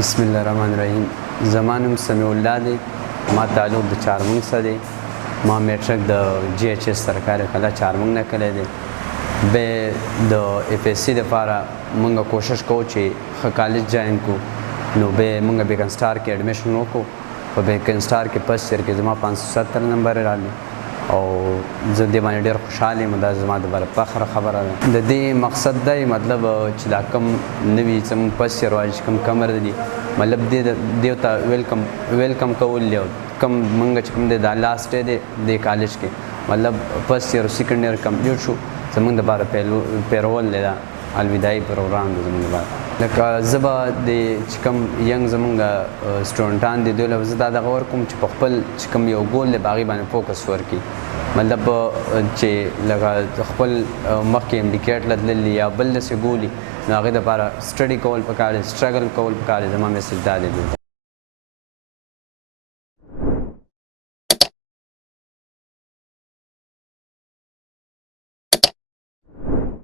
بسم الله الرحمن الرحیم. زما نوم سمیع الله دی. ما تعلق د چهارمونګ سره دی. ما میټرک د جی ایچ ایس سرکاري کلا چهارمونګ نه کړی دی. به د اف ایس سی دپاره موږ کوشش کوو چې ښه کالج جاین کو، نو به موږ بیکن سټار کې اډمیشن وکړو. په بیکن سټار کې فرست ایئر کې زما 570 نمبر راغلی او زه دې باندې ډېر خوشحاله یم. دا زما دپاره فخره خبره ده. د دې مقصد دی مطلب چې دا کم نوي زموږ فرست ایئر والا چې کوم کمر دي مطلب دې ته ویلکم کول دی. کم موږ چې کوم دی دا لاسټ دی دې کالج کې مطلب فرست ایئر سیکنډ ایئر کمپلیټ شو، زموږ دپاره پیرول دی دا الوداعي پروګرام دی زموږ دپاره. لکه زه به د چې کوم ینګ زموږ سټوډنټان دي دوی له زه دا دغه ورکوم چې په خپل چې کوم یو ګول دی په هغې باندې فوکس وکړي. مطلب چې لکه خپل مخکې امریکا ته تللي یا بل داسې ګول وي نو هغې دپاره سټډي کول پکار دی، سټرګل کول پکار دی. زما میسج دا دی.